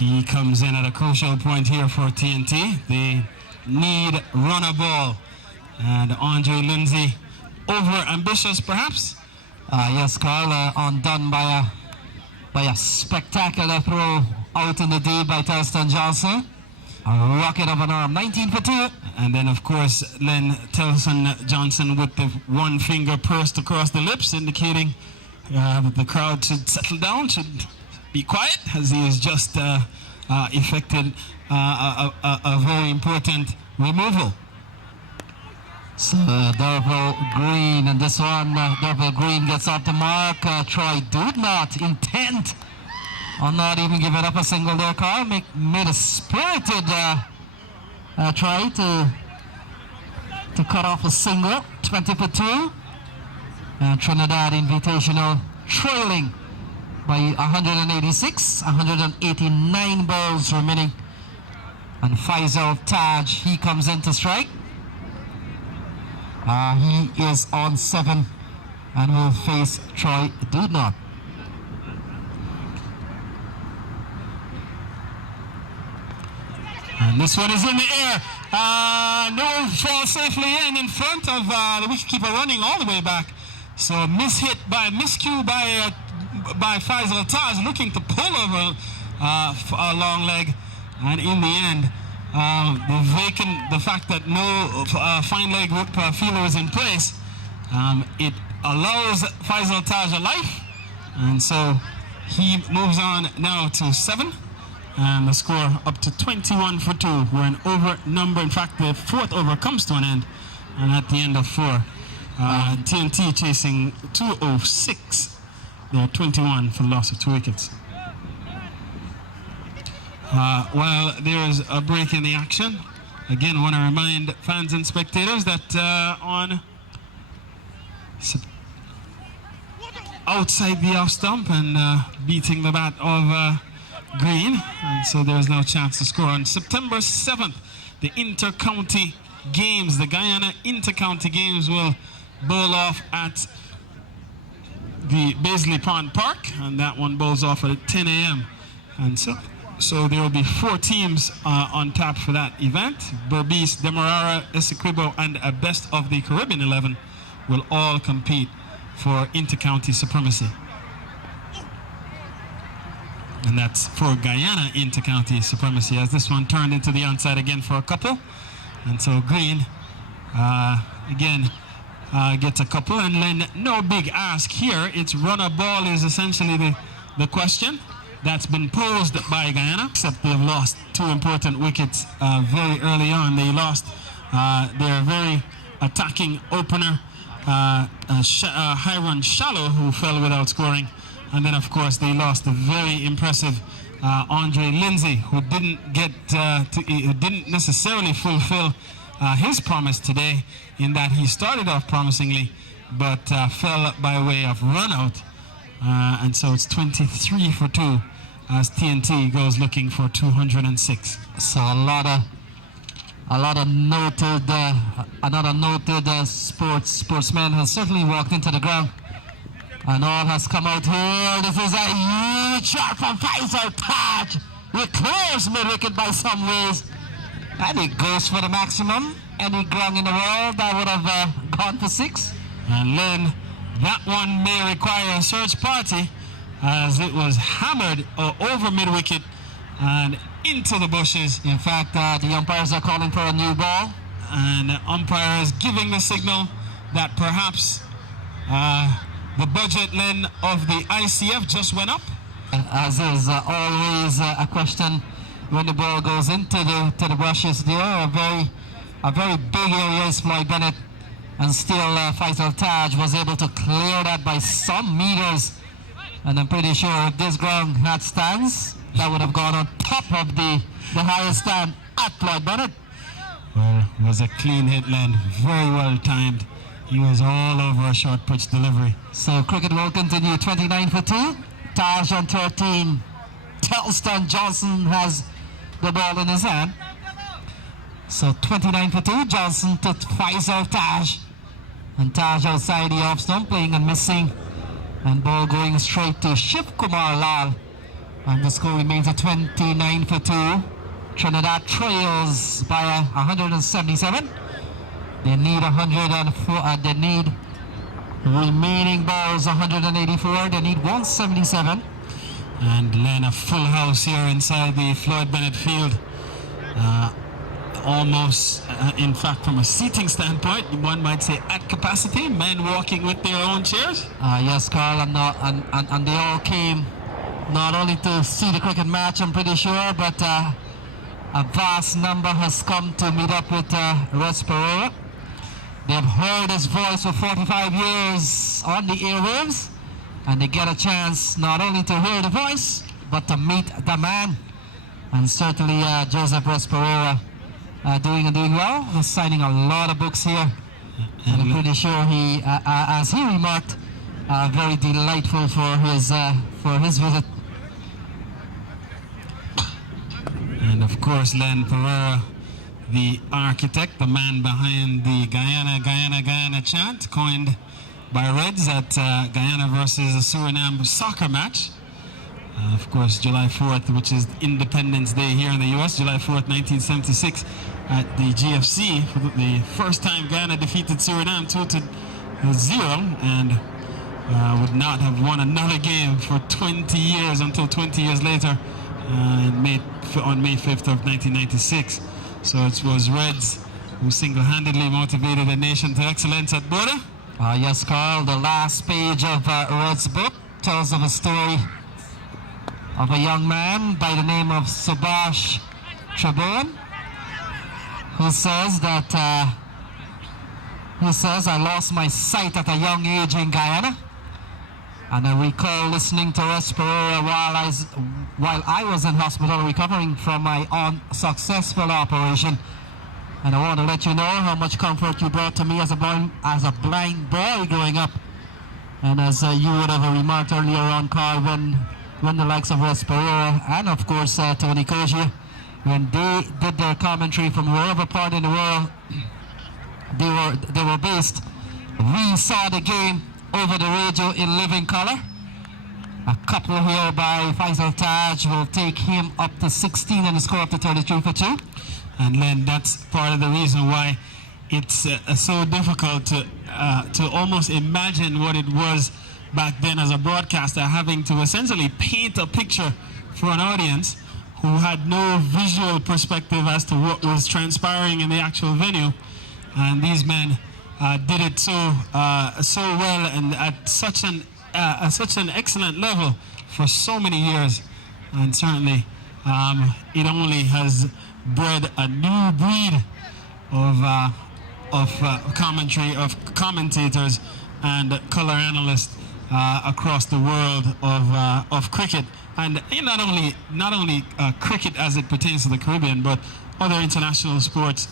He comes in at a crucial point here for TNT. They need runner ball. And Andre Lindsay, over ambitious perhaps? Yes, Carl, undone by a spectacular throw out in the D by Telston Johnson. A rocket of an arm, 19 for 2. And then, of course, Len Telston Johnson with the one finger pursed across the lips, indicating that the crowd should settle down, should be quiet, as he has just effected a very important removal. So Derval Green, and this one, Derval Green gets off the mark. Troy Dudnot intent on not even giving up a single there, Carl. Made a spirited try to cut off a single, 20 for 2. Trinidad Invitational trailing by 186, 189 balls remaining. And Faisal Taj, he comes in to strike. He is on 7 and will face Troy Dudnot. And this one is in the air. No fall safely in front of the wicketkeeper, running all the way back. So miscue by Faisal Taj, looking to pull over a long leg, and in the end, the fact that no fine leg whip feeler is in place, it allows Faisal Taj a life, and so he moves on now to 7, and the score up to 21 for 2. We're an over number. In fact, the 4th over comes to an end, and at the end of 4, TNT chasing 206. They're 21 for the loss of 2 wickets. While there is a break in the action, again, I want to remind fans and spectators that outside the off stump and beating the bat of Green, and so there is no chance to score. On September 7th, the inter-county games, the Guyana inter-county games, will bowl off at the Baisley Pond Park, and that one bowls off at 10 a.m. And so there will be 4 teams on tap for that event. Berbice, Demerara, Essequibo, and a best of the Caribbean 11 will all compete for inter-county supremacy. And that's for Guyana inter-county supremacy, as this one turned into the onside again for a couple. And so Green, again, gets a couple, and then no big ask here. It's runner ball is essentially the question that's been posed by Guyana, except they've lost 2 important wickets very early on. They lost their very attacking opener, Hiron Shallow, who fell without scoring, and then of course they lost the very impressive Andre Lindsay, who didn't necessarily fulfill his promise today, in that he started off promisingly but fell by way of run out, and so it's 23 for 2 as TNT goes looking for 206. So a lot of noted another noted sportsman has certainly walked into the ground, and all has come out here. This is a huge shot from Faisal Taj. It clears mid-wicket by some ways, and it goes for the maximum. Any ground in the world that would have gone for 6. And then that one may require a search party, as it was hammered over mid-wicket and into the bushes. In fact, the umpires are calling for a new ball, and the umpire is giving the signal that perhaps the budget line of the ICF just went up. As is always a question when the ball goes into the brushes there. A very big area is Floyd Bennett, and still Faisal Taj was able to clear that by some meters. And I'm pretty sure if this ground had stands, that would have gone on top of the highest stand at Floyd Bennett. Well, it was a clean hit, Len, very well timed. He was all over a short pitch delivery. So cricket will continue, 29 for 2. Taj on 13. Telston Johnson has the ball in his hand. So 29 for 2. Johnson to Faisal Taj. And Taj outside the off stump, playing and missing. And ball going straight to Shiv Kumar Lal. And the score remains at 29-2. Trinidad trails by 177. They need 104. They need remaining balls 184. They need 177. And Len, a full house here inside the Floyd Bennett Field. Almost, in fact, from a seating standpoint, one might say at capacity. Men walking with their own chairs. Yes, Carl, and they all came not only to see the cricket match, I'm pretty sure, but a vast number has come to meet up with Res Pereira. They have heard his voice for 45 years on the airwaves, and they get a chance not only to hear the voice, but to meet the man. And certainly Joseph Res Pereira doing well. He's signing a lot of books here, and I'm pretty sure he, as he remarked, very delightful for his visit. And of course, Len Pereira, the architect, the man behind the Guyana chant, coined by Reds at Guyana versus Suriname soccer match. Of course, July 4th, which is Independence Day here in the U.S., July 4th, 1976, at the GFC. For the first time, Guyana defeated Suriname 2-0 and would not have won another game for 20 years until 20 years later on May 5th of 1996. So it was Reds who single-handedly motivated the nation to excellence at border. Yes, Carl, the last page of Red's book tells of a story of a young man by the name of Subhash Tribhuwan, who says that I lost my sight at a young age in Guyana, and I recall listening to Res Pereira while I was in hospital recovering from my unsuccessful operation. And I want to let you know how much comfort you brought to me as a blind boy growing up. And as you would have remarked earlier on, Carl, when the likes of Res Pereira and of course Tony Kogia, when they did their commentary from wherever part in the world they were based, we saw the game over the radio in living color. A couple here by Faisal Taj will take him up to 16 and the score up to 33 for 2. And Len, that's part of the reason why it's so difficult to almost imagine what it was back then as a broadcaster, having to essentially paint a picture for an audience who had no visual perspective as to what was transpiring in the actual venue. And these men did it so well and at such an excellent level for so many years. And certainly it only has bred a new breed of commentary, of commentators and color analysts across the world of cricket, and not only cricket as it pertains to the Caribbean, but other international sports.